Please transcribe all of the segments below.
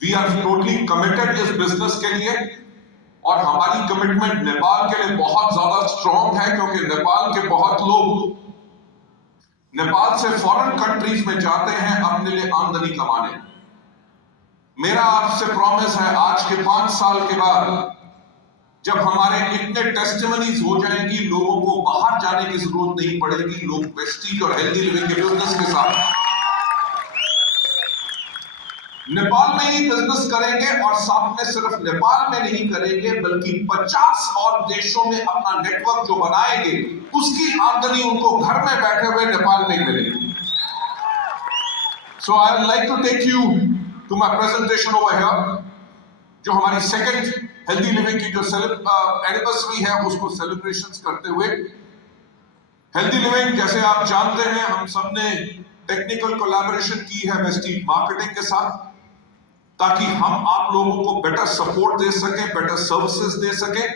We are totally committed इस business के लिए, और हमारी कमिटमेंट नेपाल के लिए बहुत ज्यादा स्ट्रॉन्ग है, क्योंकि नेपाल के बहुत लोग नेपाल से फॉरेन कंट्रीज में जाते हैं अपने लिए आमदनी कमाने। मेरा आपसे प्रॉमिस है, आज के 5 साल के बाद जब हमारे इतने टेस्टिमनीज हो जाएंगी, लोगों को बाहर जाने की जरूरत नहीं पड़ेगी, लोग वेस्टीज और हेल्दी लिविंग के बिजनेस के साथ नेपाल में ही बिजनेस करेंगे, और साथ में सिर्फ नेपाल में नहीं करेंगे बल्कि 50 और देशों में अपना नेटवर्क जो बनाएंगे, उसकी आमदनी उनको घर में बैठे हुए नेपाल में मिलेगी। So I would like to take you to my presentation over here, जो हमारी सेकंड हेल्दी लिविंग की जो एनिवर्सरी है उसको सेलिब्रेशंस करते हुए। हेल्दी लिविंग, जैसे आप जानते हैं, हम सबने टेक्निकल कोलैबोरेशन की है वेस्टीज मार्केटिंग के साथ, ताकि हम आप लोगों को बेटर सपोर्ट दे सकें, बेटर सर्विसेज दे सकें,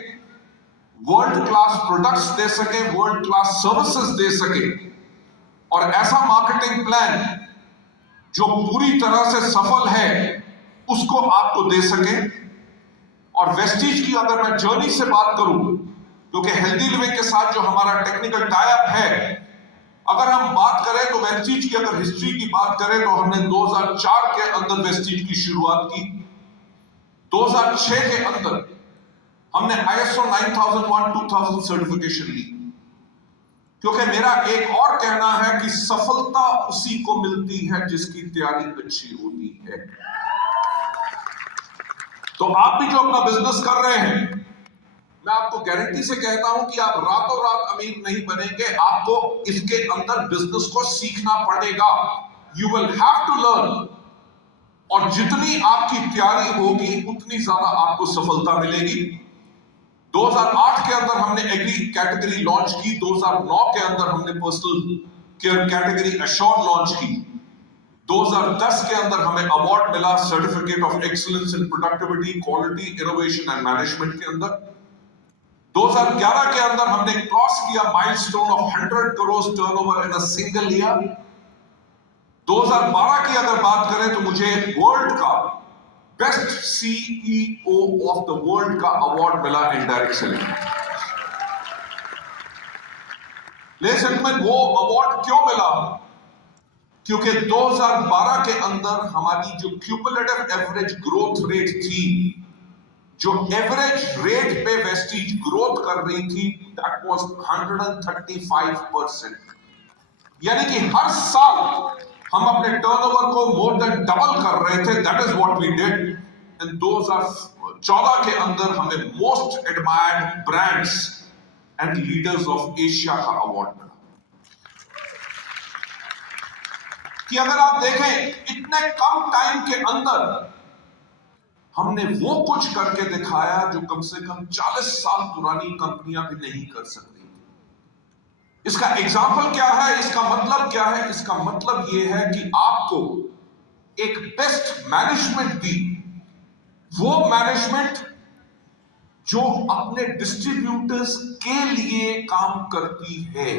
वर्ल्ड क्लास प्रोडक्ट्स दे सकें, वर्ल्ड क्लास सर्विसेज दे सकें, और ऐसा मार्केटिंग प्लान जो पूरी तरह से सफल है उसको आपको दे सकें। और वेस्टीज की अगर मैं जर्नी से बात करूं, क्योंकि हेल्दी लिविंग के साथ जो हमारा टेक्निकल टाई अप है, अगर हम बात करें तो वेस्टीज की अगर हिस्ट्री की बात करें तो हमने 2004 के अंदर वेस्टीज की शुरुआत की। 2006 के अंदर हमने ISO 9001-2000 सर्टिफिकेशन ली, क्योंकि मेरा एक और कहना है कि सफलता उसी को मिलती है जिसकी तैयारी अच्छी होती है। तो आप भी जो अपना बिजनेस कर रहे हैं, मैं आपको गारंटी से कहता हूं कि आप रातों रात अमीर नहीं बनेंगे, आपको इसके अंदर बिजनेस को सीखना पड़ेगा। You will have to learn, और जितनी आपकी तैयारी होगी उतनी ज्यादा आपको सफलता मिलेगी। 2008 के अंदर हमने एग्री कैटेगरी लॉन्च की, 2009 के अंदर हमने personal care category assure launch की, 2010 के अंदर हमें अवार्ड मिला certificate of excellence in productivity, quality, innovation and management के अंदर। 2011 के अंदर हमने क्रॉस किया milestone of 100 crore turnover in a single year. 2012 की अगर बात करें तो मुझे वर्ल्ड का best CEO of the world का अवार्ड मिला इन डायरेक्ट सेलिंग। लेकिन वो अवार्ड क्यों मिला? क्योंकि 2012 के अंदर हमारी जो क्यूमुलेटिव एवरेज ग्रोथ रेट थी, जो एवरेज रेट पे वेस्टीज ग्रोथ कर रही थी, दैट वाज 135%। यानी कि हर साल हम अपने टर्नओवर को मोर देन डबल कर रहे थे। That is what we did. In 2014 के अंदर हमें most admired brands and leaders of Asia का अवार्ड मिला। कि अगर आप देखें, इतने कम टाइम के अंदर हमने वो कुछ करके दिखाया जो कम से कम 40 साल पुरानी कंपनियां भी नहीं कर सकती। इसका एग्जाम्पल क्या है? इसका मतलब क्या है? इसका मतलब यह है कि आपको एक बेस्ट मैनेजमेंट दी, वो मैनेजमेंट जो अपने डिस्ट्रीब्यूटर्स के लिए काम करती है।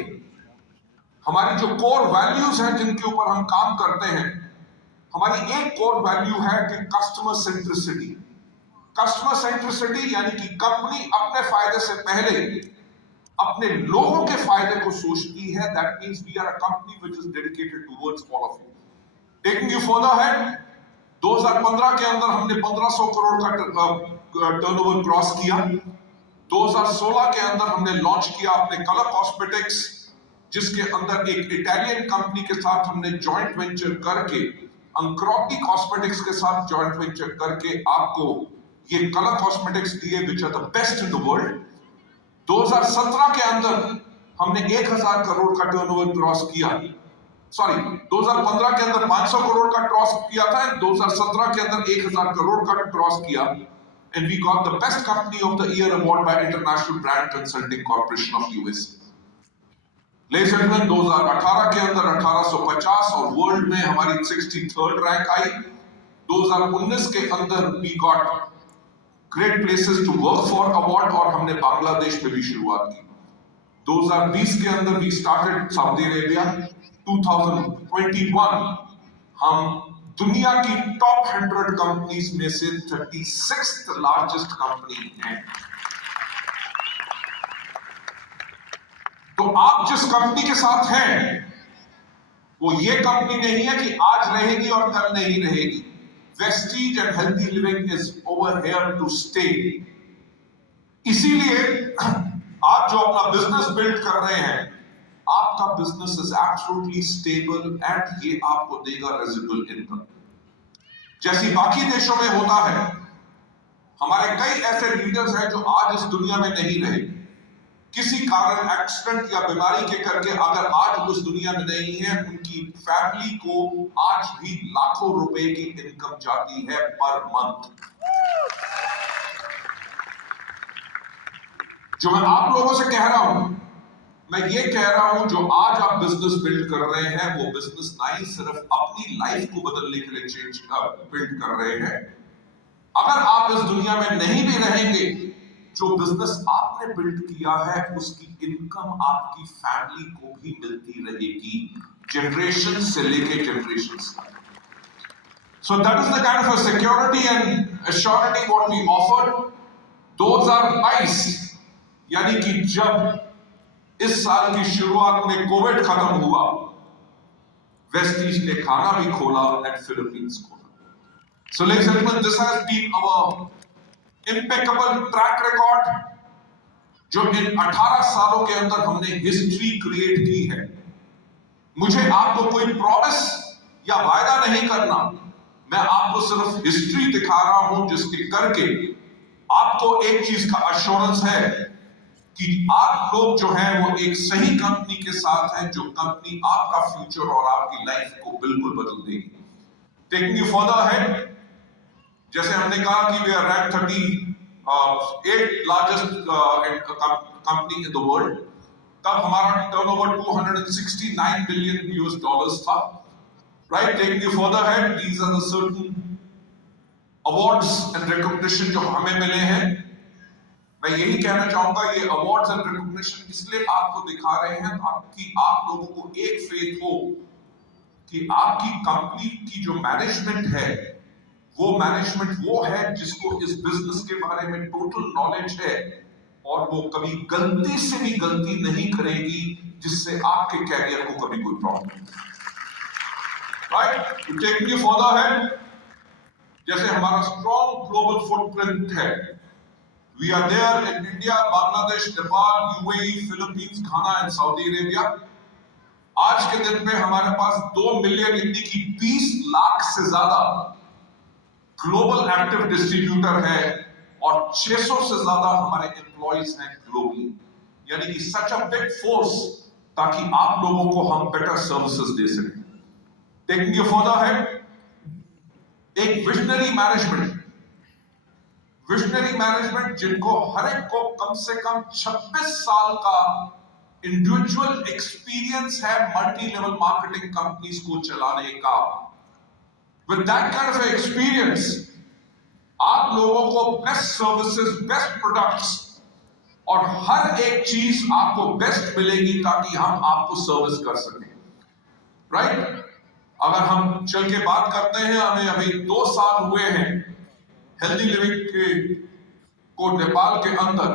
हमारी जो कोर वैल्यूज हैं जिनके ऊपर हम काम करते हैं, हमारी एक कोर वैल्यू है कि कस्टमर सेंट्रिसिटी। कस्टमर सेंट्रिसिटी यानी कि कंपनी अपने फायदे से पहले अपने लोगों के फायदे को सोचती है। That means we are a company which is dedicated towards all of you. Taking you further head, 2015 के अंदर हमने 1500 करोड़ का टर्नओवर क्रॉस किया। 2016 के अंदर हमने लॉन्च किया अपने कलर कॉस्मेटिक्स, जिसके अंदर एक इटालियन कंपनी के साथ हमने जॉइंट वेंचर करके, अंक्रोटी कॉस्मेटिक्स के साथ जॉइंट वेंचर करके आपको ये कलर कॉस्मेटिक्स दिए which are the best in the world. 2017 के अंदर हमने 1000 करोड़ का टर्नओवर क्रॉस किया। 2015 के अंदर 500 करोड़ का क्रॉस किया था, 2017 के अंदर 1000 करोड़ का क्रॉस किया, and we got the best company of the year award by international brand consulting corporation of US. Ladies and gentleman, 2018 के अंदर 1850 और वर्ल्ड में हमारी 63rd रैंक आई। 2019 के अंदर we got great places to work for award, और हमने बांग्लादेश में भी शुरुआत की। 2020 के अंदर वी स्टार्टेड सऊदी अरेबिया। 2021 हम दुनिया की टॉप 100 कंपनीज में से 36th लार्जेस्ट कंपनी है। तो आप जिस कंपनी के साथ हैं वो ये कंपनी नहीं है कि आज रहेगी और कल नहीं रहेगी। Vestige and healthy living is over here to stay. इसीलिए आप जो अपना बिजनेस बिल्ड कर रहे हैं, आपका business is absolutely stable and ये आपको देगा रेजिडुअल इनकम। जैसी बाकी देशों में होता है, हमारे कई ऐसे लीडर्स हैं जो आज इस दुनिया में नहीं रहे, किसी कारण एक्सीडेंट या बीमारी के करके अगर आज उस दुनिया में नहीं है, उनकी फैमिली को आज भी लाखों रुपए की इनकम जाती है पर मंथ। जो मैं आप लोगों से कह रहा हूं, मैं ये कह रहा हूं, जो आज आप बिजनेस बिल्ड कर रहे हैं वो बिजनेस ना ही सिर्फ अपनी लाइफ को बदलने के लिए बिल्ड कर रहे हैं। अगर आप इस दुनिया में नहीं भी रहेंगे, जो बिजनेस आपने बिल्ड किया है उसकी इनकम आपकी फैमिली को भी मिलती रहेगी, जनरेशन से लेके जनरेशन तक। So that is the kind of security and assurity what we offered. 2022 यानी कि जब इस साल की शुरुआत में कोविड खत्म हुआ, वेस्टीज ने खाना भी खोला एंड फिलीपींस खोला। So ladies and gentleman, this has been our impeccable track record, जो इन 18 सालों के अंदर हमने हिस्ट्री क्रिएट की है। मुझे आपको कोई प्रॉमिस या वायदा नहीं करना, मैं आपको सिर्फ हिस्ट्री दिखा रहा हूं जिसके करके आपको एक चीज का अश्योरेंस है कि आप लोग जो हैं वो एक सही कंपनी के साथ हैं, जो कंपनी आपका फ्यूचर और आपकी लाइफ को बिल्कुल बदल देगी। टेकिंग यू फर्दर अहेड, जैसे हमने कहा कि we are rank 38 largest company in the world, तब हमारा टर्नओवर 269 बिलियन यूएस डॉलर्स था, right. Taking you further ahead, these are the certain awards and recognition जो हमें मिले हैं। मैं यही कहना चाहूंगा, ये अवार्ड्स एंड रिकॉग्निशन इसलिए आपको दिखा रहे हैं ताकि आप लोगों को एक फेथ हो कि आपकी कंपनी की जो मैनेजमेंट है वो मैनेजमेंट वो है जिसको इस बिजनेस के बारे में टोटल नॉलेज है और वो कभी गलती से भी गलती नहीं करेगी जिससे आपके कैरियर को कभी कोई problem, right. To take me further है, जैसे हमारा स्ट्रॉन्ग ग्लोबल फुटप्रिंट है। We are there in India, Bangladesh, Nepal, UAE, Philippines, Ghana and Saudi Arabia. आज के दिन में हमारे पास 2 मिलियन यानी कि 20 लाख से ज्यादा ग्लोबल एक्टिव डिस्ट्रीब्यूटर है और 600 से ज्यादा हमारे एम्प्लॉइज हैं ग्लोबली, यानी कि सच अ बिग फोर्स ताकि आप लोगों को हम बेटर सर्विसेज दे सकें। टेकिंग यू फर्दर है, एक विजनरी मैनेजमेंट जिनको हर एक को कम से कम 26 साल का इंडिविजुअल एक्सपीरियंस है मल्टी लेवल मार्केटिंग कंपनीज को चलाने का। With that kind of experience आप लोगों को बेस्ट सर्विसेज, बेस्ट प्रोडक्ट्स और हर एक चीज आपको बेस्ट मिलेगी ताकि हम आपको सर्विस कर सकें, राइट। अगर हम चल के बात करते हैं, हमें अभी 2 साल हुए हैं हेल्दी लिविंग को नेपाल के अंदर।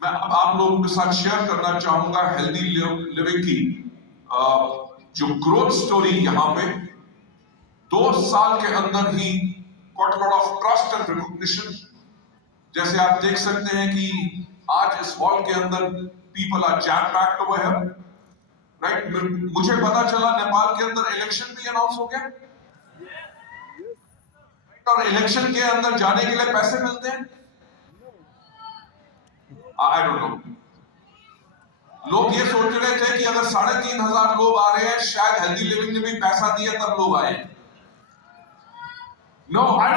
मैं अब आप लोगों के साथ शेयर करना चाहूंगा हेल्दी लिविंग की जो ग्रोथ स्टोरी। यहां पे 2 साल के अंदर he got lot of trust and recognition. जैसे आप देख सकते हैं कि आज इस हॉल के अंदर people are jam packed over here, right. मुझे पता चला नेपाल के अंदर इलेक्शन भी अनाउंस हो गया और इलेक्शन के अंदर जाने के लिए पैसे मिलते हैं। आई डोंट नो, लोग ये सोच रहे थे कि अगर 3,500 लोग आ रहे हैं शायद हेल्दी लिविंग ने भी पैसा दिया तब लोग आए। नो, आई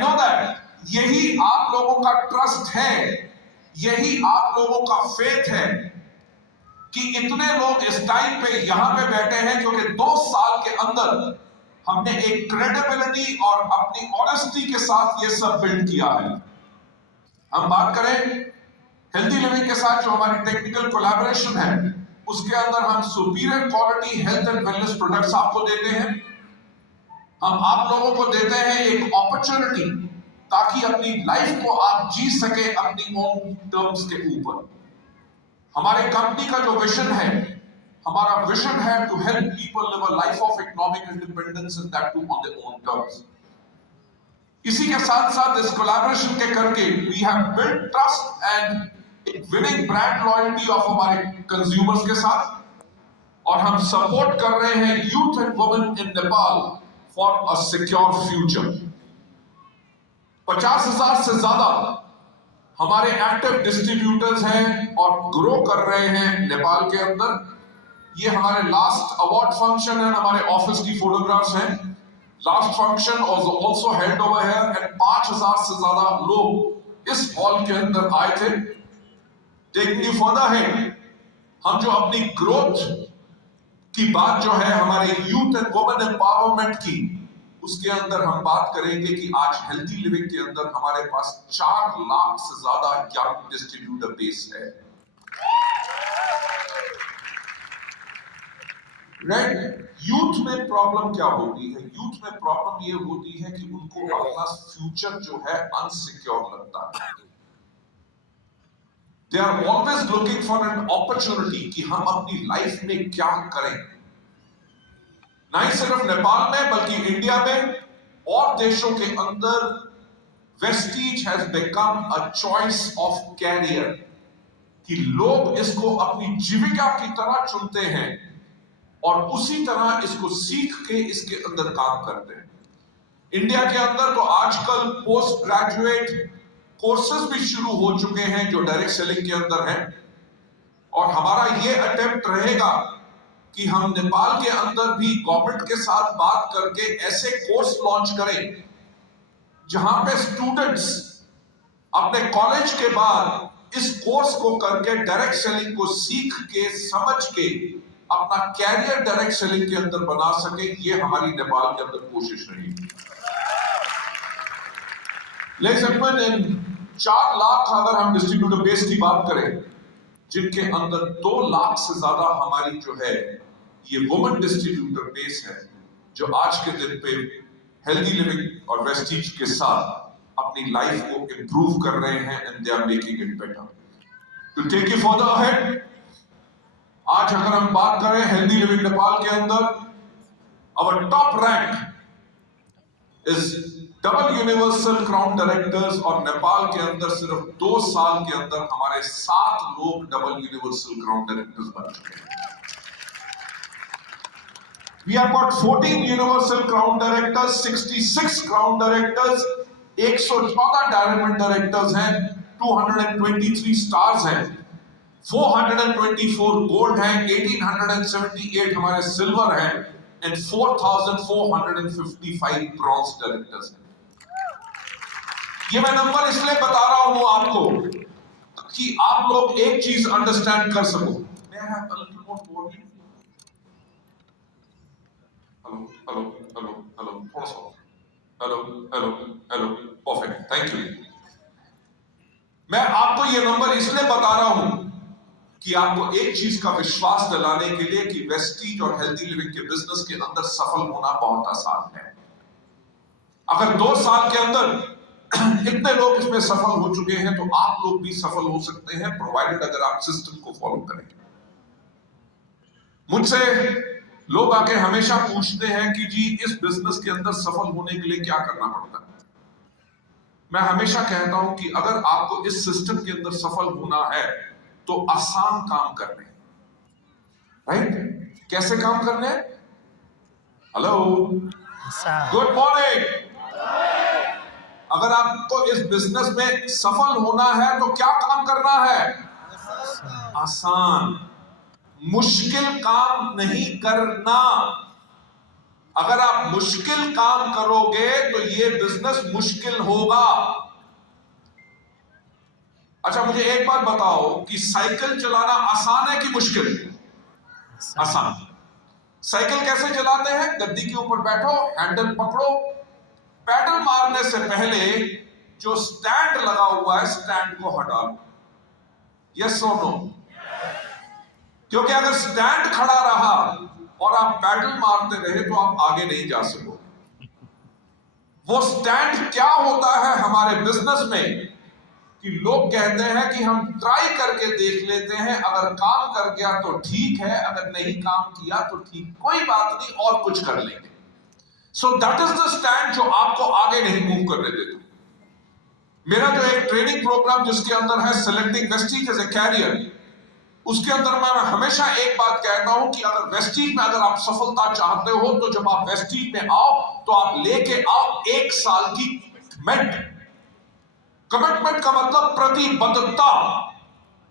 नो दैट यही आप लोगों का ट्रस्ट है, यही आप लोगों का फेथ है कि इतने लोग इस टाइम पे यहां पे बैठे हैं क्योंकि 2 साल के अंदर हमने एक क्रेडिबिलिटी और अपनी ऑनेस्टी के साथ ये सब बिल्ड किया है। हम बात करें हेल्दी लिविंग के साथ जो हमारी टेक्निकल कोलैबोरेशन है, उसके अंदर हम superior quality health and wellness products आपको देते हैं। हम आप लोगों को देते हैं एक अपॉर्चुनिटी ताकि अपनी लाइफ को आप जी सके अपनी ओन टर्म्स के ऊपर। हमारे कंपनी का जो विजन है, हमारा विजन है to help people live a life of economic independence and that too on their own terms. इसी के साथ साथ इस कोलैबोरेशन के करके we have built trust and एक विनिंग ब्रांड लॉयल्टी ऑफ हमारे कंज्यूमर्स के साथ, और हम सपोर्ट कर रहे हैं youth and women in Nepal for a secure future. 50,000 से ज्यादा हमारे एक्टिव डिस्ट्रीब्यूटर्स हैं और ग्रो कर रहे हैं नेपाल के अंदर। ये हमारे लास्ट अवार्ड फंक्शन है, हमारे ऑफिस की फोटोग्राफ्स हैं। Last function also held over here and 5,000 से ज्यादा लोग इस हॉल के अंदर आए थे। टेकिंग इट फर्दर है, हम जो अपनी ग्रोथ की बात जो है हमारे यूथ एंड वुमेन एम्पावरमेंट की, उसके अंदर हम बात करेंगे कि आज हेल्थी लिविंग के अंदर हमारे पास 4 लाख से ज्यादा यंग डिस्ट्रीब्यूटर बेस है। राइट? यूथ में प्रॉब्लम क्या होती है? यूथ में प्रॉब्लम ये होती है कि उनको अपना फ्यूचर जो है अनसिक्योर लगता है। They are always looking for an opportunity कि हम अपनी लाइफ में क्या करें। नहीं सिर्फ नेपाल में बल्कि इंडिया में और देशों के अंदर Vestige has become a choice of career, कि लोग इसको अपनी जीविका की तरह चुनते हैं और उसी तरह इसको सीख के इसके अंदर काम करते हैं। इंडिया के अंदर तो आजकल पोस्ट ग्रेजुएट कोर्सेज भी शुरू हो चुके हैं जो डायरेक्ट सेलिंग के अंदर हैं, और हमारा ये अटेम्प्ट रहेगा कि हम नेपाल के अंदर भी गवर्नमेंट के साथ बात करके ऐसे कोर्स लॉन्च करें जहां पे स्टूडेंट्स अपने कॉलेज के बाद इस कोर्स को करके डायरेक्ट सेलिंग को सीख के समझ के अपना कैरियर डायरेक्ट सेलिंग के अंदर बना सके। ये हमारी नेपाल के अंदर कोशिश रहेगी। लेकिन 4 लाख अगर हम डिस्ट्रीब्यूटर बेस की बात करें, जिनके अंदर 2 लाख से ज्यादा हमारी जो है ये वुमेन डिस्ट्रीब्यूटर बेस है, जो आज के दिन पे हेल्दी लिविंग और वेस्टीज के साथ अपनी लाइफ को इंप्रूव कर रहे हैं and they are making it better. To take it further ahead, आज अगर हम बात करें हेल्दी लिविंग नेपाल के अंदर, our top rank is double universal crown directors, और नेपाल के अंदर सिर्फ 2 साल के अंदर हमारे 7 लोग डबल यूनिवर्सल क्राउन डायरेक्टर्स बन चुके हैं। We have got 14 universal crown directors, 66 crown directors, 114 diamond directors हैं, 223 stars हैं, 424 gold हैं, 1878 हमारे silver हैं, and 4,455 bronze directors हैं। ये मैं नंबर इसलिए बता रहा हूं आपको कि आप लोग एक चीज अंडरस्टैंड कर सको। May I have a little more board? Hello थोड़ा सा हेलो परफेक्ट, थैंक यू। मैं आपको ये नंबर इसलिए बता रहा हूं कि आपको एक चीज का विश्वास दिलाने के लिए कि वेस्टीज और हेल्दी लिविंग के बिजनेस के अंदर सफल होना बहुत आसान है। अगर 2 साल के अंदर इतने लोग इसमें सफल हो चुके हैं तो आप लोग भी सफल हो सकते हैं, प्रोवाइडेड अगर आप सिस्टम को फॉलो करें। मुझसे लोग आके हमेशा पूछते हैं कि जी इस बिजनेस के अंदर सफल होने के लिए क्या करना पड़ता है। मैं हमेशा कहता हूं कि अगर आपको इस सिस्टम के अंदर सफल होना है तो आसान काम करने, राइट? कैसे काम करने? Hello, good morning. अगर आपको इस बिजनेस में सफल होना है तो क्या काम करना है? आसान, मुश्किल काम नहीं करना। अगर आप मुश्किल काम करोगे तो ये बिजनेस मुश्किल होगा। अच्छा, मुझे एक बात बताओ कि साइकिल चलाना आसान है कि मुश्किल? आसान। साइकिल कैसे चलाते हैं? गद्दी के ऊपर बैठो, हैंडल पकड़ो, पैडल मारने से पहले जो स्टैंड लगा हुआ है स्टैंड को हटा लो। यस और नो? क्योंकि अगर स्टैंड खड़ा रहा और आप पैडल मारते रहे तो आप आगे नहीं जा सकोगे। वो स्टैंड क्या होता है हमारे बिजनेस में कि लोग कहते हैं कि हम ट्राई करके देख लेते हैं, अगर काम कर गया तो ठीक है, अगर नहीं काम किया तो ठीक, कोई बात नहीं, और कुछ कर लेंगे। सो दैट इज द स्टैंड जो आपको आगे नहीं मूव करने देता। मेरा जो एक ट्रेनिंग प्रोग्राम जिसके अंदर है selecting Vestige as a career, उसके अंदर मैं हमेशा एक बात कहता हूं कि अगर वेस्टीज में अगर आप सफलता चाहते हो तो जब आप वेस्टीज में आओ तो आप लेके आओ 1 साल की कमिटमेंट। कमिटमेंट का मतलब प्रतिबद्धता।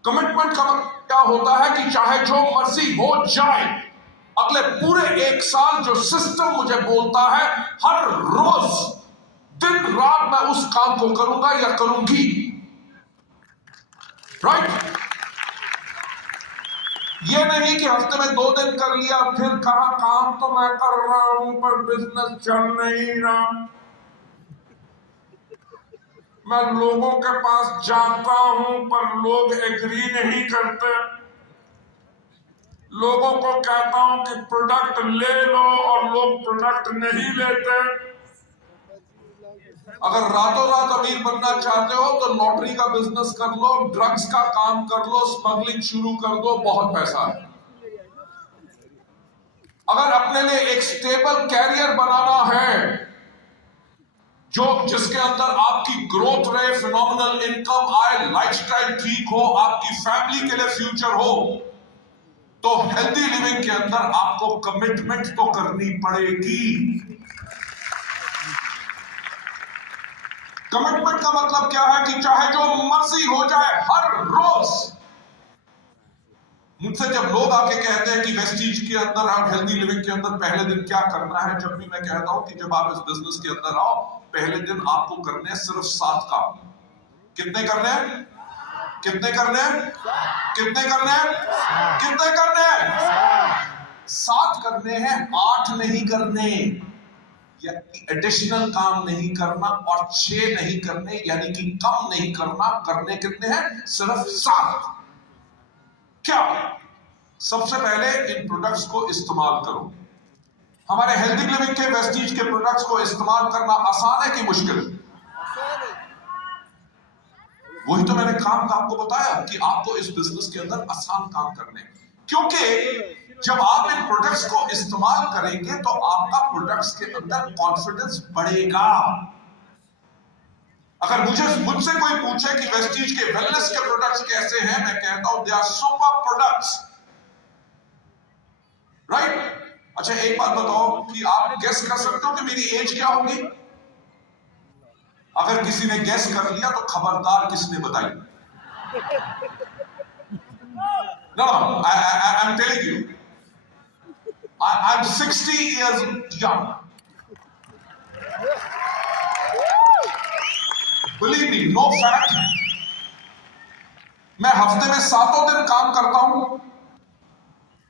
कमिटमेंट का मतलब क्या होता है कि चाहे जो मर्जी हो जाए, अगले पूरे 1 साल जो सिस्टम मुझे बोलता है, हर रोज दिन रात मैं उस काम को करूंगा या करूंगी। राइट? ये नहीं कि हफ्ते में 2 दिन कर लिया फिर कहा काम तो मैं कर रहा हूं पर बिजनेस चल नहीं रहा, मैं लोगों के पास जाता हूं पर लोग एग्री नहीं करते, लोगों को कहता हूं कि प्रोडक्ट ले लो और लोग प्रोडक्ट नहीं लेते। अगर रातों रात अमीर बनना चाहते हो तो लॉटरी का बिजनेस कर लो, ड्रग्स का काम कर लो, स्मगलिंग शुरू कर दो, बहुत पैसा है। अगर अपने लिए एक स्टेबल कैरियर बनाना है जो जिसके अंदर आपकी ग्रोथ रहे, फिनोमिनल इनकम आए, लाइफस्टाइल ठीक हो, आपकी फैमिली के लिए फ्यूचर हो, तो हेल्दी लिविंग के अंदर आपको कमिटमेंट तो करनी पड़ेगी। कमिटमेंट का मतलब क्या है कि चाहे जो मर्जी हो जाए, हर रोज मुझसे जब लोग आके कहते हैं कि वेस्टीज के अंदर और हेल्दी लिविंग के अंदर पहले दिन क्या करना है, जब भी मैं कहता हूं कि जब आप इस बिजनेस के अंदर आओ, पहले दिन आपको करने हैं सिर्फ 7 काम। कितने करने हैं? कितने करने हैं? कितने करने हैं? कितने करने हैं? 7 करने हैं, 8 नहीं करने, या एडिशनल काम नहीं करना, और 6 नहीं करने, यानी कि कम नहीं करना। करने कितने हैं? सिर्फ 7। क्या? सबसे पहले इन प्रोडक्ट्स को इस्तेमाल करो। हमारे हेल्दी लिविंग के वेस्टीज के प्रोडक्ट्स को इस्तेमाल करना आसान है कि मुश्किल? वही तो मैंने काम का आपको बताया कि आपको इस बिजनेस के अंदर आसान काम करने, क्योंकि जब आप इन प्रोडक्ट्स को इस्तेमाल करेंगे तो आपका प्रोडक्ट्स के अंदर कॉन्फिडेंस बढ़ेगा। अगर मुझसे कोई पूछे कि वेस्टीज के वेलनेस के प्रोडक्ट्स कैसे हैं, मैं कहता हूं they are super products. Right? अच्छा, एक बात बताओ कि आप गेस कर सकते हो कि मेरी एज क्या होगी? अगर किसी ने गेस कर लिया तो खबरदार किसने बताई। No, I'm telling you, I'm 60 years young. Believe me, no fact. मैं हफ्ते में 7 दिन काम करता हूं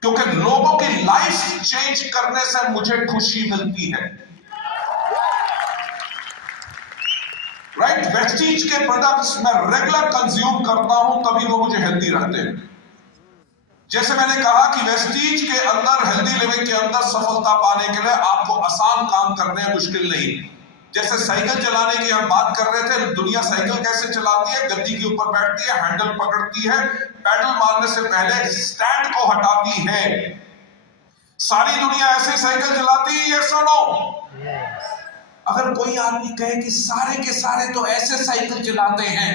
क्योंकि लोगों की लाइफ चेंज करने से मुझे खुशी मिलती है। राइट? वेस्टीज के प्रोडक्ट्स मैं रेगुलर कंज्यूम करता हूं, तभी वो मुझे हेल्दी रखते हैं। जैसे मैंने कहा कि वेस्टीज के अंदर, हेल्दी लिविंग के अंदर सफलता पाने के लिए आपको आसान काम करने, मुश्किल नहीं। जैसे साइकिल चलाने की हम बात कर रहे थे, दुनिया साइकिल कैसे चलाती है? गद्दी के ऊपर बैठती है, हैंडल पकड़ती है, पैडल मारने से पहले स्टैंड को हटाती है। सारी दुनिया ऐसे साइकिल चलाती है, यस और नो? अगर कोई आदमी कहे कि सारे के सारे तो ऐसे साइकिल चलाते हैं,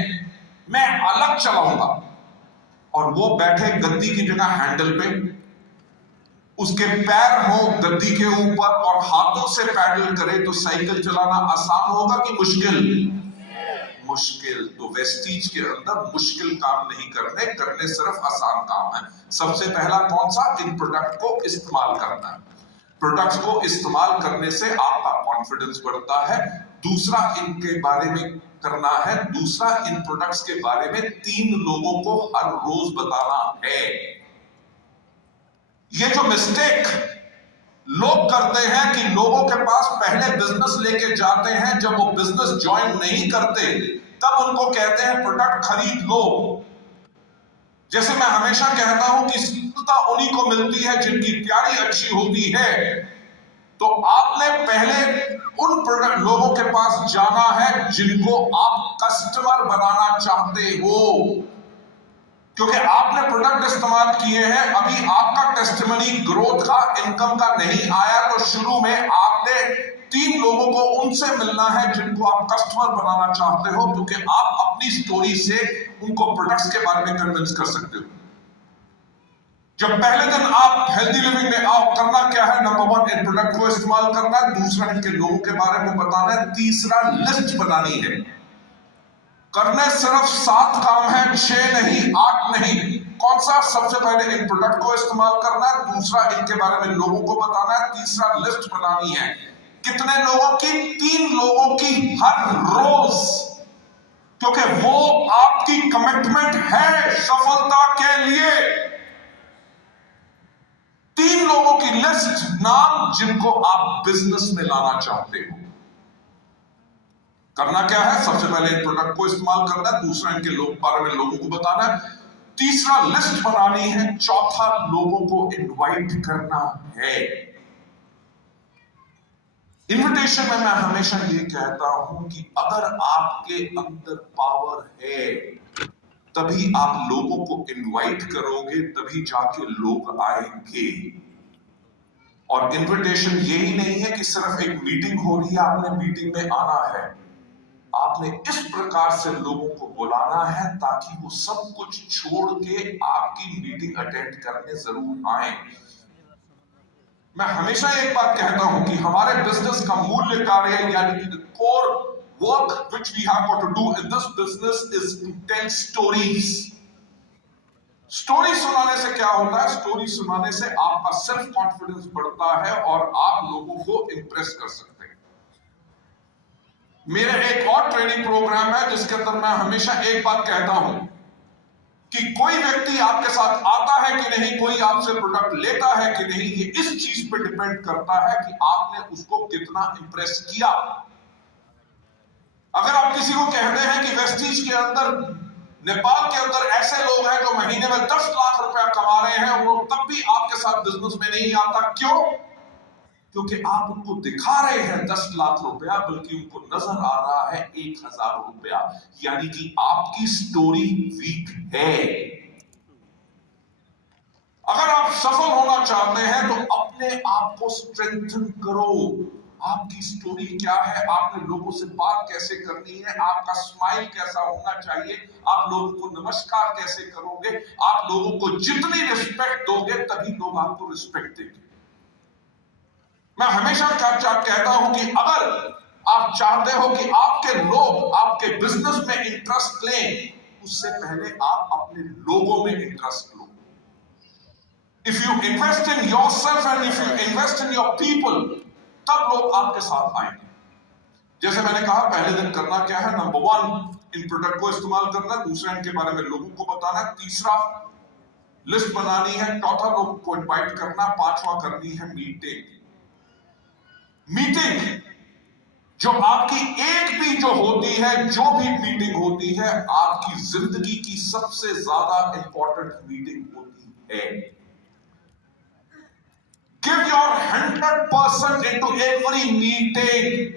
मैं अलग चलाऊंगा, और वो बैठे गद्दी की जगह हैंडल पे, उसके पैर हो गद्दी के ऊपर और हाथों से पैडल करे, तो साइकिल चलाना आसान होगा कि मुश्किल? मुश्किल। तो वेस्टीज के अंदर मुश्किल काम नहीं करने सिर्फ आसान काम है। सबसे पहला कौन सा? इन प्रोडक्ट को इस्तेमाल करना है। प्रोडक्ट्स को इस्तेमाल करने से आपका कॉन्फिडेंस बढ़ता है। दूसरा इनके बारे में करना है, दूसरा इन प्रोडक्ट्स के बारे में 3 लोगों को हर रोज बताना है। ये जो मिस्टेक लोग करते हैं कि लोगों के पास पहले बिजनेस लेके जाते हैं, जब वो बिजनेस ज्वाइन नहीं करते तब उनको कहते हैं प्रोडक्ट खरीद लो। जैसे मैं हमेशा कहता हूं कि सफलता उन्हीं को मिलती है जिनकी तैयारी अच्छी होती है। तो आपने पहले उन प्रोडक्ट लोगों के पास जाना है जिनको आप कस्टमर बनाना चाहते हो, क्योंकि आपने प्रोडक्ट इस्तेमाल किए हैं, अभी आपका टेस्टिमनी ग्रोथ का, इनकम का नहीं आया, तो शुरू में आपने 3 लोगों को उनसे मिलना है जिनको आप कस्टमर बनाना चाहते हो, क्योंकि आप अपनी स्टोरी से उनको प्रोडक्ट्स के बारे में कन्विंस कर सकते हो। जब पहले दिन आप हेल्दी लिविंग में आओ, करना क्या है? नंबर 1 इन प्रोडक्ट को इस्तेमाल करना है, दूसरा इनके लोगों के बारे में बताना है, तीसरा लिस्ट बनानी है। करने सिर्फ 7 काम है, 6 नहीं, 8 नहीं। कौन सा? सबसे पहले इन प्रोडक्ट को इस्तेमाल करना है, दूसरा इनके बारे में लोगों को बताना है, तीसरा लिस्ट बनानी है। कितने लोगों की? 3 लोगों की हर रोज, क्योंकि वो आपकी कमिटमेंट है सफलता के लिए। 3 लोगों की लिस्ट, नाम जिनको आप बिजनेस में लाना चाहते हो। करना क्या है? सबसे पहले इन प्रोडक्ट को इस्तेमाल करना है, दूसरा इनके बारे में लोगों को बताना है, तीसरा लिस्ट बनानी है, चौथा लोगों को इनवाइट करना है। इनविटेशन में मैं हमेशा ये कहता हूं कि अगर आपके अंदर पावर है तभी आप लोगों को इनवाइट करोगे, तभी जाके लोग आएंगे। और इनविटेशन यही नहीं है कि सिर्फ एक मीटिंग हो रही है, आपने मीटिंग में आना है। आपने इस प्रकार से लोगों को बुलाना है ताकि वो सब कुछ छोड़ के आपकी मीटिंग अटेंड करने जरूर आए। मैं हमेशा एक बात कहता हूं कि हमारे बिजनेस का मूल्य कार्य, यानी कि the core work which we have got to do in this business is to tell stories. Story सुनाने से क्या होता है? स्टोरी सुनाने से आपका सेल्फ कॉन्फिडेंस बढ़ता है और आप लोगों को इंप्रेस कर सकते हैं। मेरे एक और ट्रेनिंग प्रोग्राम है जिसके अंदर मैं हमेशा एक बात कहता हूं कि कोई व्यक्ति आपके साथ आता है कि नहीं, कोई आपसे प्रोडक्ट लेता है कि नहीं, ये इस चीज पे डिपेंड करता है कि आपने उसको कितना इंप्रेस किया। अगर आप किसी को कहते हैं कि वेस्टीज के अंदर, नेपाल के अंदर ऐसे लोग हैं जो महीने में 10 लाख रुपया कमा रहे हैं, वो तब भी आपके साथ बिजनेस में नहीं आता। क्यों? क्योंकि आप उनको दिखा रहे हैं 10 लाख रुपया, बल्कि उनको नजर आ रहा है 1000 रुपया, यानी कि आपकी स्टोरी वीक है। अगर आप सफल होना चाहते हैं तो अपने आप को स्ट्रेंथन करो। आपकी स्टोरी क्या है? आपने लोगों से बात कैसे करनी है? आपका स्माइल कैसा होना चाहिए? आप लोगों को नमस्कार कैसे करोगे? आप लोगों को जितनी रिस्पेक्ट दोगे तभी लोग आपको रिस्पेक्ट देंगे। मैं हमेशा कहता हूं कि अगर आप चाहते हो कि आपके लोग आपके बिजनेस में इंटरेस्ट लें, उससे पहले आप अपने लोगों में interest low. If you invest in yourself and if you invest in your people, तब लोग आपके साथ आएंगे। जैसे मैंने कहा, पहले दिन करना क्या है? नंबर 1 इन प्रोडक्ट को इस्तेमाल करना, दूसरा इनके बारे में लोगों को बताना, तीसरा लिस्ट बनानी है, चौथा लोगों को इनवाइट करना, पांचवा करनी है मीटिंग। मीटिंग जो आपकी एक भी जो होती है, जो भी मीटिंग होती है, आपकी जिंदगी की सबसे ज्यादा इंपॉर्टेंट मीटिंग होती है। Give your 100% into every meeting.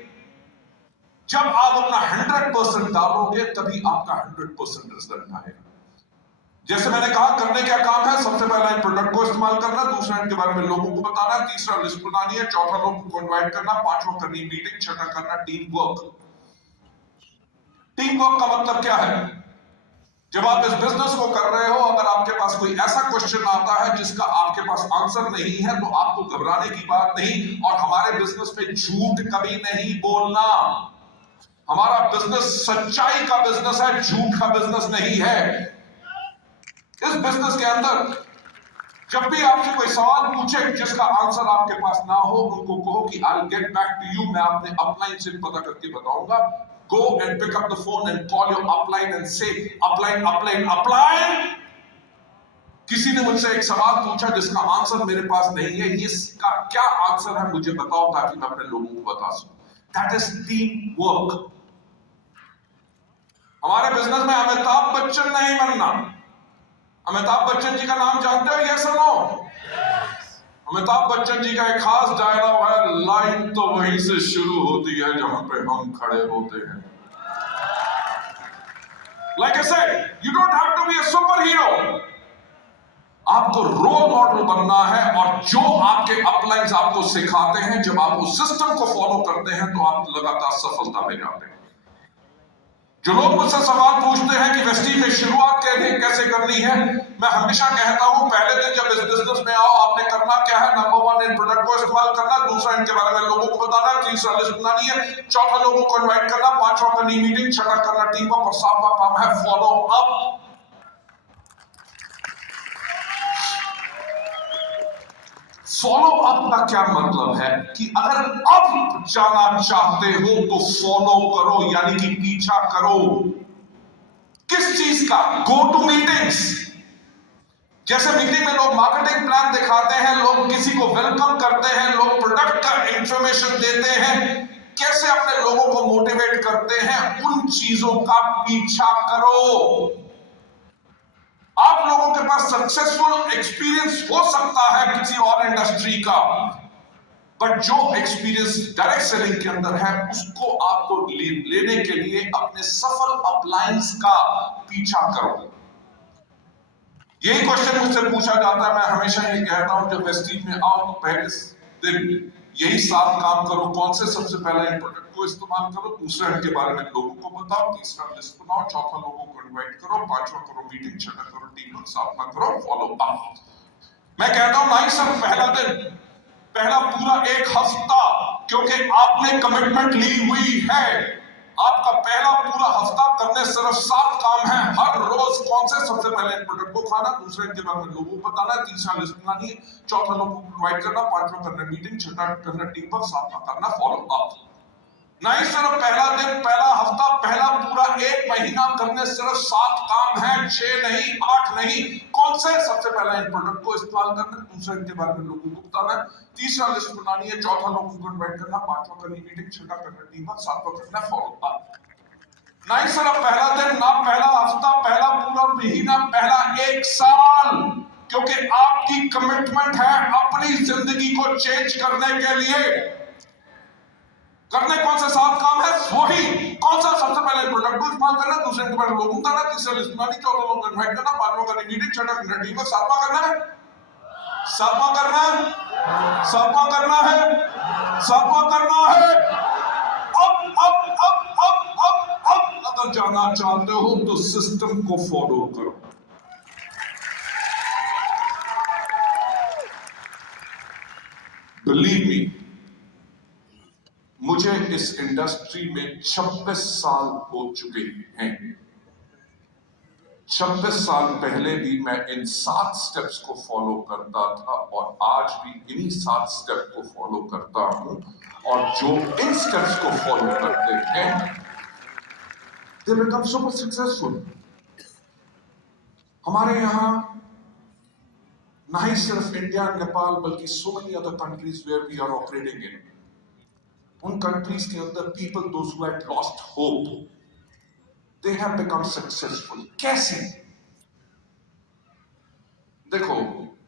जब आप अपना 100% डालोगे तभी आपका 100% रिजल्ट आएगा। जैसे मैंने कहा, करने क्या काम है? सबसे पहला इन प्रोडक्ट को इस्तेमाल करना, दूसरा इनके बारे में लोगों को बताना, तीसरा लिस्ट बनानी है, चौथा लोगों को इनवाइट करना, पांचवा करनी मीटिंग, छठा करना टीम वर्क। टीम वर्क का मतलब क्या है? जब आप इस बिजनेस को कर रहे हो, अगर आपके पास कोई ऐसा क्वेश्चन आता है जिसका आपके पास आंसर नहीं है, तो आपको घबराने की बात नहीं। और हमारे बिजनेस में झूठ कभी नहीं बोलना। हमारा बिजनेस सच्चाई का बिजनेस है, झूठ का बिजनेस नहीं है। इस बिजनेस के अंदर जब भी आपसे कोई सवाल पूछे जिसका आंसर आपके पास ना हो, उनको कहो कि I will get back to you, मैं अपने अपलाइन से पता करके बताऊंगा। Go and pick up the phone and call your upline and say upline upline upline, किसी ने मुझसे एक सवाल पूछा जिसका आंसर मेरे पास नहीं है, इसका क्या आंसर है मुझे बताओ, ताकि मैं अपने लोगों को बता सकूं। That is team work. हमारे बिजनेस में अमिताभ बच्चन नहीं बनना, अमिताभ बच्चन जी का नाम जानते हो? यस और नो? अमिताभ बच्चन जी का एक खास डायलॉग है, लाइन तो वहीं से शुरू होती है जहां पे हम खड़े होते हैं। Like I said, you don't have to be a superhero. आपको रोल मॉडल बनना है, और जो आपके अपलाइंस आपको सिखाते हैं, जब आप उस सिस्टम को फॉलो करते हैं तो आप लगातार सफलता में जाते हैं। जो लोग मुझसे सवाल पूछते हैं कि वेस्टीज में शुरुआत कैसे करनी है, मैं हमेशा कहता हूं पहले दिन जब इस बिजनेस में आओ आपने करना क्या है, नंबर 1 इन प्रोडक्ट को इस्तेमाल करना, दूसरा इनके बारे में लोगों को बताना, तीसरा लिस्ट बनानी है, चौथा लोगों को इनवाइट करना, पांचवा करनी मीटिंग, छठा करना टीम वर्क, और सातवां काम है फॉलो अप। फॉलो अप का क्या मतलब है कि अगर अब जाना चाहते हो तो फॉलो करो, यानी कि पीछा करो। किस चीज का? Go to meetings. जैसे मीटिंग में लोग मार्केटिंग प्लान दिखाते हैं, लोग किसी को वेलकम करते हैं, लोग प्रोडक्ट का इंफॉर्मेशन देते हैं, कैसे अपने लोगों को मोटिवेट करते हैं, उन चीजों का पीछा करो। आप लोगों के पास सक्सेसफुल एक्सपीरियंस हो सकता है किसी और इंडस्ट्री का, बट जो एक्सपीरियंस डायरेक्ट सेलिंग के अंदर है उसको आपको लेने के लिए अपने सफल अपलायंस का पीछा करो। यही क्वेश्चन मुझसे पूछा जाता है, मैं हमेशा ये कहता हूं जब वेस्टीज में आओ तो पहले दिन यही 7 काम करो। कौन से? सबसे पहले इन प्रोडक्ट को इस्तेमाल करो, दूसरा इनके बारे में लोगों को बताओ, तीसरा लिस्ट बनाओ, चौथा लोगों को इनवाइट करो, पांचवा करो मीटिंग, छठा करो टीम वर्क, सातवां करो फॉलो अप। मैं कहता हूं नहीं सर, पहला दिन, पहला पूरा 1 हफ्ता, क्योंकि आपने कमिटमेंट ली हुई है। आपका पहला पूरा हफ्ता करने सिर्फ 7 काम है। हर रोज कौन से? सबसे पहले इन प्रोडक्ट को खाना, दूसरे इनके बारे में लोगों को बताना, तीसरा लिस्ट बनानी है, चौथा लोगों को इनवाइट करना, पांचवा करना मीटिंग, छठा करना टीम वर्क, सातवां करना फॉलो अप। नहीं सिर्फ पहला दिन, पहला हफ्ता, पहला पूरा 1 महीना करने सिर्फ 7 काम है, 6 नहीं, 8 नहीं। कौन से? सबसे पहला इन प्रोडक्ट को इस्तेमाल करना, दूसरा इनके बारे में लोगों को बताना, तीसरा लिस्ट बनानी है, चौथा लोगों को इनवाइट करना, पांचवा करनी मीटिंग, छठा करना टीम वर्क, सातवां करना फॉलो अप। नहीं सिर्फ पहला दिन, ना पहला हफ्ता, पहला पूरा महीना, पहला 1 साल, क्योंकि आपकी कमिटमेंट है अपनी जिंदगी को चेंज करने के लिए। करने कौन से 7 काम है? वही। कौन सा? सबसे पहले प्रोडक्ट को इस्तेमाल करना, दूसरे के बारे में लोगों को बताना, तीसरा लिस्ट बनानी, चौथा लोगों को इनवाइट करना, पांचवा करनी मीटिंग, छठा करना टीम वर्क, सातवां करना है, सातवां करना है, सातवां करना है, सातवां करना है। अब अगर जाना चाहते हो तो सिस्टम को फॉलो करो। बिलीव मी, मुझे इस इंडस्ट्री में 26 साल हो चुके हैं। 26 साल पहले भी मैं इन 7 स्टेप्स को फॉलो करता था, और आज भी इन्हीं 7 स्टेप को फॉलो करता हूं। और जो इन स्टेप्स को फॉलो करते हैं they become super successful। हमारे यहां ना ही सिर्फ इंडिया, नेपाल, बल्कि so many other countries where we are operating in, उन कंट्रीज के अंदर people those who had lost hope, they have become successful। कैसे? देखो,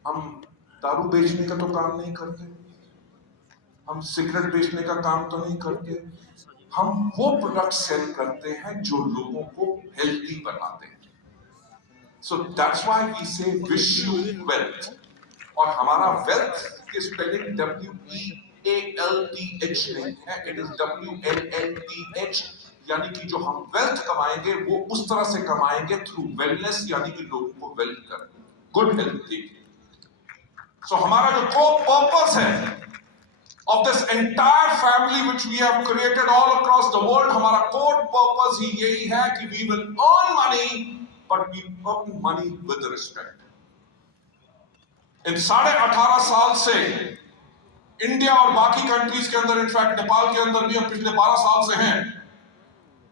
हम दारू बेचने का तो काम नहीं करते, हम सिगरेट बेचने का काम तो नहीं करते, हम वो प्रोडक्ट सेल करते हैं जो लोगों को हेल्दी बनाते हैं। सो दैट्स व्हाई वी से विश यू वेल्थ। और हमारा वेल्थ की स्पेलिंग WEALTH नहीं है, इट इज WLLTH। यानी कि जो हम वेल्थ कमाएंगे वो उस तरह से कमाएंगे थ्रू वेलनेस, यानी कि लोगों को वेल्थ करना, गुड हेल्थ देंगे। सो हमारा जो कोर पर्पस है of this entire family which we have created all across the world, हमारा core purpose ही यही है कि we will earn money, but we earn money with respect। इन 18.5 साल से इंडिया और बाकी कंट्रीज के अंदर, इनफैक्ट नेपाल के अंदर भी हम पिछले 12 साल से हैं,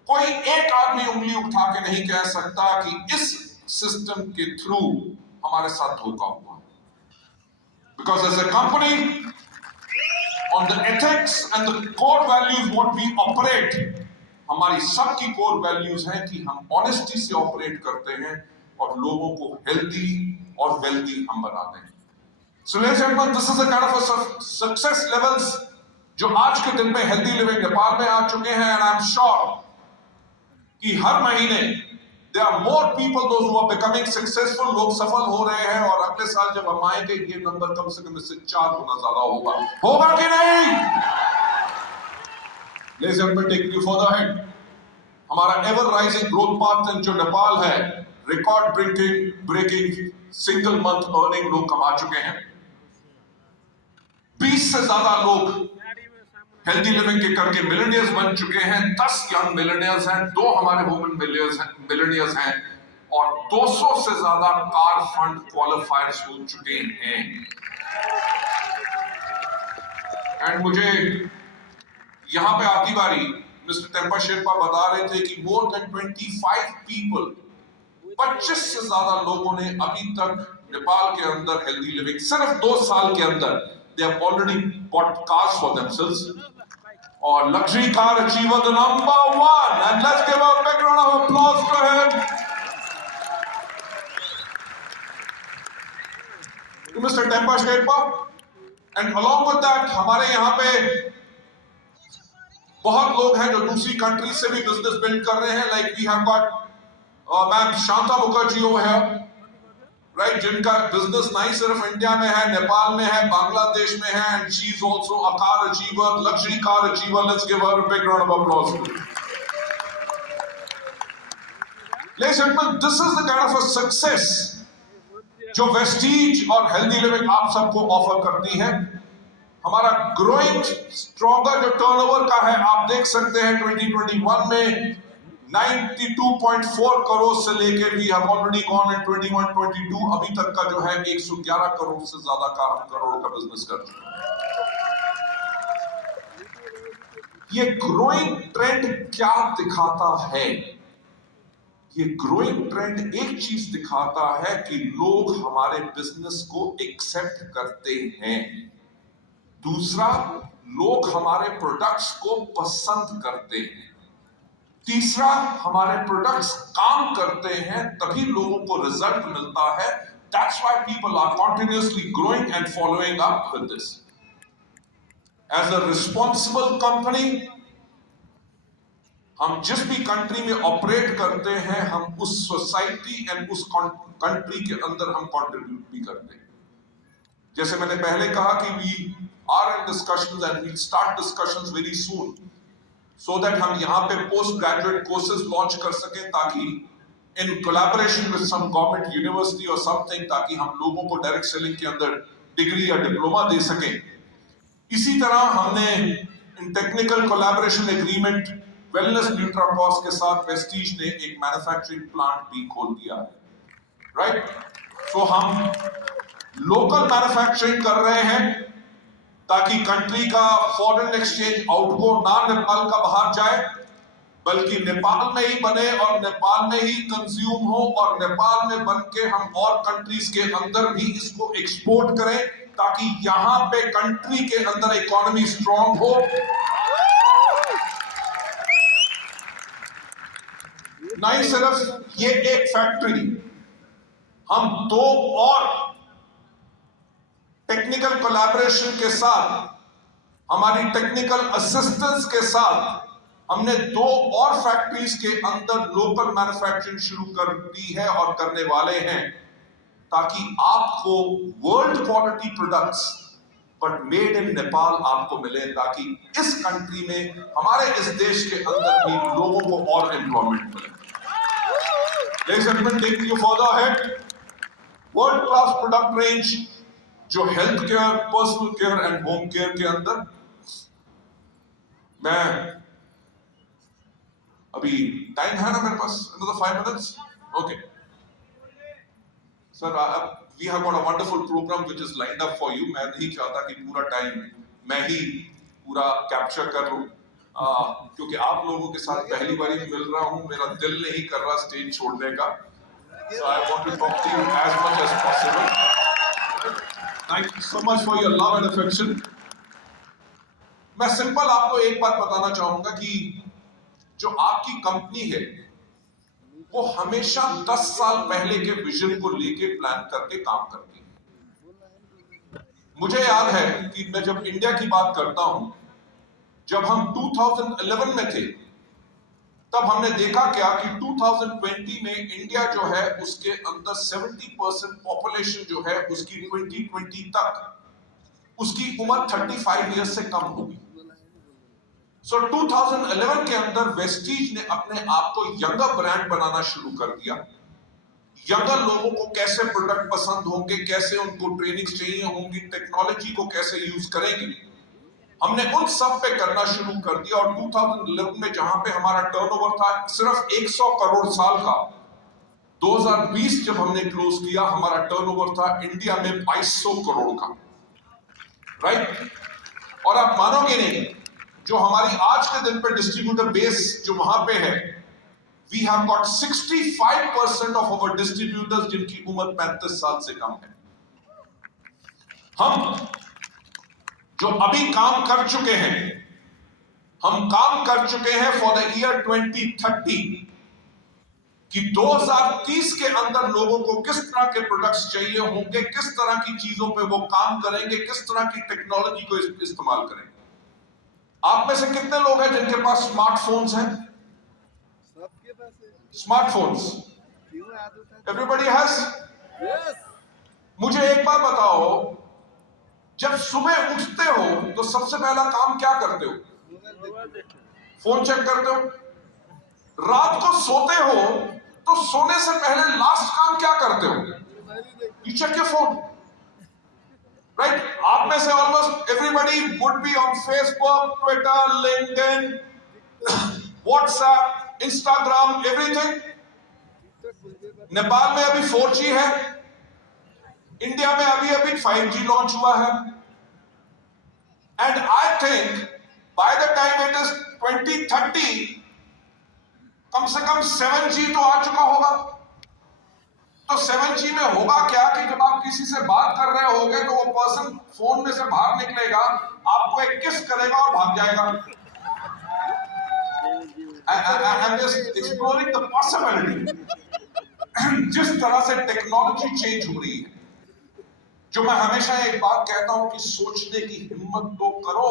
कोई एक आदमी उंगली उठा के नहीं कह सकता कि इस सिस्टम के थ्रू हमारे साथ धोखा हुआ। Because as a company, on the ethics and the core values what we operate, हमारी सबकी core values हैं कि हम honesty से operate करते हैं, और लोगों को हेल्दी और वेल्दी हम बनाते हैं। So ladies and gentlemen, this is a kind of a success levels जो आज के दिन में हेल्दी लिविंग नेपाल में आ चुके हैं, and I'm sure कि हर महीने there are more people those who are becoming successful, लोग सफल हो रहे हैं, और अगले साल जब हम आएंगे ये नंबर कम से कम इससे 4 गुना ज्यादा होगा कि नहीं? Ladies and gentlemen, taking you further ahead, हमारा एवर राइजिंग ग्रोथ पाथ जो नेपाल है, record breaking single month earning लोग कमा चुके हैं। 20 से ज्यादा लोग हेल्दी लिविंग के करके मिलियनियर्स बन चुके हैं। 10 यंग मिलियनियर्स हैं, 2 हमारे वुमेन मिलियनियर्स हैं, और 200 से ज्यादा कार फंड क्वालिफायर्स हो चुके हैं। एंड मुझे यहां पे आती बारी मिस्टर टेम्पा शेरपा बता रहे थे कि मोर देन 25 पीपल, 25 से ज्यादा लोगों ने अभी तक नेपाल के अंदर हेल्दी लिविंग सिर्फ 2 साल के अंदर they have already bought cars for themselves, और luxury car achiever the number 1, and let's give a big round of applause for him, to mister Tempa Sherpa. And along with that हमारे यहाँ पे बहुत लोग हैं जो दूसरी कंट्री से भी बिजनेस बिल्ड कर रहे हैं, like we have got ma'am Shanta Mukherjee over here, right, जिनका बिजनेस नहीं सिर्फ इंडिया में है, नेपाल में है, बांग्लादेश में है, and she is also a car achiever, luxury car achiever. Let's give her a big round of applause. Ladies and gentleman, this is the kind of a success जो वेस्टीज और हेल्दी लिविंग आप सबको offer करती है। हमारा growing stronger जो turnover का है, आप देख सकते हैं 2021 में 92.4 करोड़ से लेके we have already gone in 21-22 अभी तक का जो है 111 करोड़ से ज्यादा का हम करोड़ का बिजनेस कर चुके हैं। ये ग्रोइंग ट्रेंड क्या दिखाता है? ये ग्रोइंग ट्रेंड एक चीज दिखाता है कि लोग हमारे बिजनेस को एक्सेप्ट करते हैं। दूसरा, लोग हमारे प्रोडक्ट्स को पसंद करते हैं। तीसरा, हमारे प्रोडक्ट्स काम करते हैं, तभी लोगों को रिजल्ट मिलता है। That's why people are continuously growing and following up with this. As a responsible company, हम जिस भी कंट्री में ऑपरेट करते हैं, हम उस सोसाइटी एंड उस कंट्री के अंदर हम कंट्रीब्यूट भी करते हैं। जैसे मैंने पहले कहा कि we are in discussions and we'll start discussions very soon so that हम यहाँ पे post graduate courses launch कर सकें, ताकि in collaboration with some government university or something, ताकि हम लोगों को direct selling के अंदर डिग्री या डिप्लोमा दे सकें। इसी तरह हमने in technical collaboration agreement wellness न्यूट्राकॉस के साथ वेस्टीज ने एक मैन्युफैक्चरिंग प्लांट भी खोल दिया है, राइट। सो हम लोकल मैन्युफैक्चरिंग कर रहे हैं ताकि कंट्री का फॉरेन एक्सचेंज आउटगो ना नेपाल का बाहर जाए, बल्कि नेपाल में ही बने और नेपाल में ही कंज्यूम हो, और नेपाल में बन के हम और कंट्रीज के अंदर भी इसको एक्सपोर्ट करें, ताकि यहां पे कंट्री के अंदर इकोनॉमी स्ट्रांग हो। नहीं सिर्फ ये एक फैक्ट्री, हम 2 और टेक्निकल कोलैबोरेशन के साथ, हमारी टेक्निकल असिस्टेंस के साथ हमने 2 और फैक्ट्रीज के अंदर लोकल मैन्युफैक्चरिंग शुरू कर दी है और करने वाले हैं, ताकि आपको world quality products but made in Nepal आपको मिले, ताकि इस कंट्री में, हमारे इस देश के अंदर भी लोगों को और एम्प्लॉयमेंट मिले। Ladies and gentlemen, taking you further ahead, world class product range जो health care, personal care and home care के अंदर, मैं अभी टाइम है ना मेरे पास, another 5 minutes, okay sir, we have got a wonderful program which is lined up for you. मैं नहीं चाहता कि पूरा टाइम मैं ही पूरा कैप्चर कर लूं, क्योंकि आप लोगों के साथ पहली बार मिल रहा हूं, मेरा दिल नहीं कर रहा स्टेज छोड़ने का। So I want to talk to you as much as possible. Thank you so much for your love and affection. मैं सिंपल आपको एक बात बताना चाहूंगा कि जो आपकी कंपनी है, वो हमेशा 10 साल पहले के विजन को लेके प्लान करके काम करती है। मुझे याद है कि मैं जब इंडिया की बात करता हूं, जब हम 2011 में थे, तब हमने देखा क्या कि 2020 में इंडिया जो है उसके अंदर 70% पॉपुलेशन जो है उसकी 2020 तक उसकी उम्र 35 ईयर्स से कम होगी। सो 2011 के अंदर वेस्टीज ने अपने आप को यंगर ब्रांड बनाना शुरू कर दिया। यंगर लोगों को कैसे प्रोडक्ट पसंद होंगे, कैसे उनको ट्रेनिंग चाहिए होंगी, टेक्नोलॉजी को कैसे यूज करेंगे, हमने उन सब पे करना शुरू कर दिया। और 2011 में जहां पे हमारा टर्नओवर था सिर्फ 100 करोड़ साल का, 2020 जब हमने क्लोज किया हमारा टर्नओवर था इंडिया में 2200 करोड़ का, राइट। और आप मानोगे नहीं, जो हमारी आज के दिन पे डिस्ट्रीब्यूटर बेस जो वहां पे है, we have got 65% of our distributors जिनकी उम्र 35 साल से कम है। हम जो अभी काम कर चुके हैं, हम काम कर चुके हैं फॉर द ईयर 2030 कि 2030 के अंदर लोगों को किस तरह के प्रोडक्ट्स चाहिए होंगे, किस तरह की चीजों पे वो काम करेंगे, किस तरह की टेक्नोलॉजी को इस्तेमाल करेंगे। आप में से कितने लोग हैं जिनके पास स्मार्टफोन्स हैं? सबके पास है स्मार्टफोन्स। Everybody has. यस। मुझे एक बात बताओ, जब सुबह उठते हो तो सबसे पहला काम क्या करते हो? फोन चेक करते हो। रात को सोते हो तो सोने से पहले लास्ट काम क्या करते हो? You check your phone, right. आप में से almost everybody would be on Facebook, Twitter, LinkedIn, WhatsApp, Instagram, everything. Nepal में अभी 4G है, इंडिया में अभी अभी 5G लॉन्च हुआ है। And I think by the time it is 2030 कम से कम 7G तो आ चुका होगा। तो 7G में होगा क्या कि जब आप किसी से बात कर रहे होगे तो वो पर्सन फोन में से बाहर निकलेगा, आपको एक किस करेगा और भाग जाएगा। I'm just exploring the possibility। जिस तरह से टेक्नोलॉजी चेंज हो रही है, जो मैं हमेशा एक बात कहता हूं कि सोचने की हिम्मत तो करो।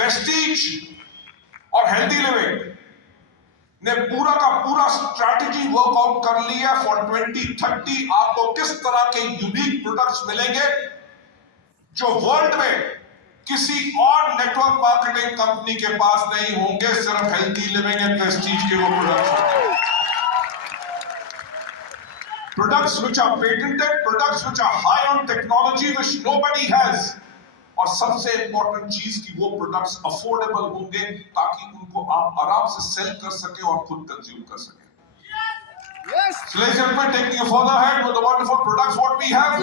वेस्टीज और हेल्दी लिविंग ने पूरा का पूरा स्ट्रैटेजी वर्कआउट कर लिया फॉर 2030। आपको किस तरह के यूनिक प्रोडक्ट्स मिलेंगे जो वर्ल्ड में किसी और नेटवर्क मार्केटिंग कंपनी के पास नहीं होंगे। सिर्फ हेल्दी लिविंग एंड वेस्टीज के वो प्रोडक्ट्स होंगे। Products which are patented, products which are high on technology which nobody has, और सबसे इंपॉर्टेंट चीज कि वो प्रोडक्ट्स अफोर्डेबल होंगे ताकि उनको आप आराम से सेल कर सके और खुद कंज्यूम कर सके। Yes. So ladies and gentlemen, taking you further ahead with the wonderful products what we have,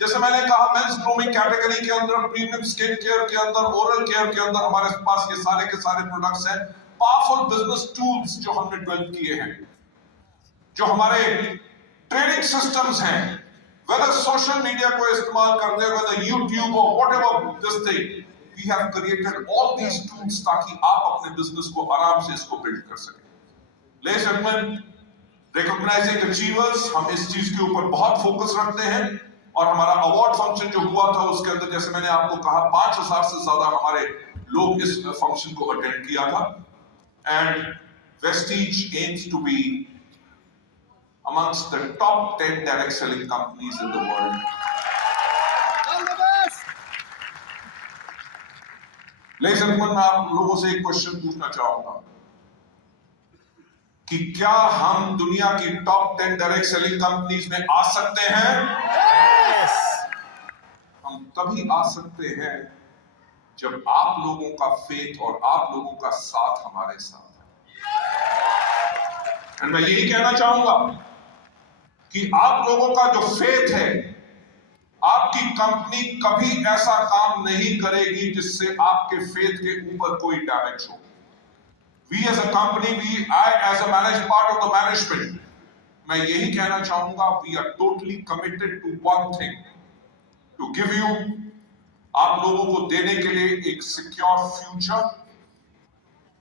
जैसे मैंने कहा मेंस ग्रूमिंग कैटेगरी के अंदर, प्रीमियम स्किन केयर के अंदर, ओरल केयर के अंदर हमारे पास ये सारे के सारे प्रोडक्ट्स हैं। पावरफुल बिजनेस टूल्स जो हमने डेवलप किए हैं, जो हमारे ट्रेनिंग सिस्टम्स हैं, whether social media को इस्तेमाल करते हैं, whether YouTube or whatever this thing, we have created all these tools ताकि आप अपने बिजनेस को आराम से इसको बिल्ड कर सकें। Ladies and gentlemen, recognizing achievers, हम इस चीज के ऊपर बहुत फोकस रखते हैं और हमारा अवार्ड फंक्शन जो हुआ था उसके अंदर जैसे मैंने आपको कहा 5000 से ज्यादा हमारे लोग इस फंक्शन को अटेंड किया था। And Vestige aims to be amongst the top 10 direct selling companies in the world. All the best. Ladies and gentlemen, मैं आप लोगों से एक क्वेश्चन पूछना चाहूंगा कि क्या हम दुनिया की टॉप 10 डायरेक्ट सेलिंग कंपनीज में आ सकते हैं? Yes. हम तभी आ सकते हैं जब आप लोगों का फेथ और आप लोगों का साथ हमारे साथ है। और मैं यही कहना चाहूंगा कि आप लोगों का जो फेथ है, आपकी कंपनी कभी ऐसा काम नहीं करेगी जिससे आपके फेथ के ऊपर कोई डैमेज हो। We as a company, I as a managed part of the management, मैं यही कहना चाहूंगा, we are totally committed to one thing, to give you, आप लोगों को देने के लिए एक सिक्योर फ्यूचर।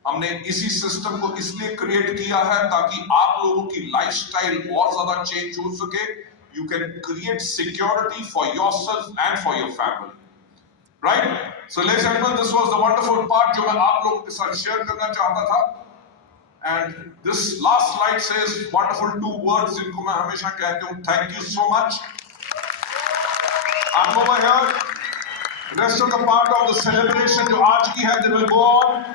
हमने इसी सिस्टम को इसलिए क्रिएट किया है ताकि आप लोगों की लाइफस्टाइल और ज्यादा चेंज हो सके. You can create security for yourself and for your family. Right? So ladies and gentlemen, this was the wonderful part जो मैं आप लोगों के साथ शेयर करना चाहता था. And this last slide says wonderful 2 words जिनको मैं हमेशा कहती हूँ, thank you so much. I'm over here. Rest of the part of the celebration जो आज की है, they will go on.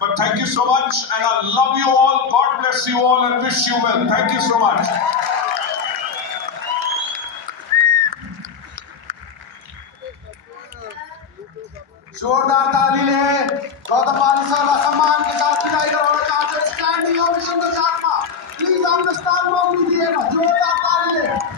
But thank you so much, and I love you all. God bless you all, and wish you well. Thank you so much. जोरदार ताली है गौतम पाली sir सम्मान के साथ विदाई करवाना चाहते हैं. स्टैंडिंग ओवेशन के साथ प्लीज हम स्टार मौका दीजिए. जोरदार ताली है.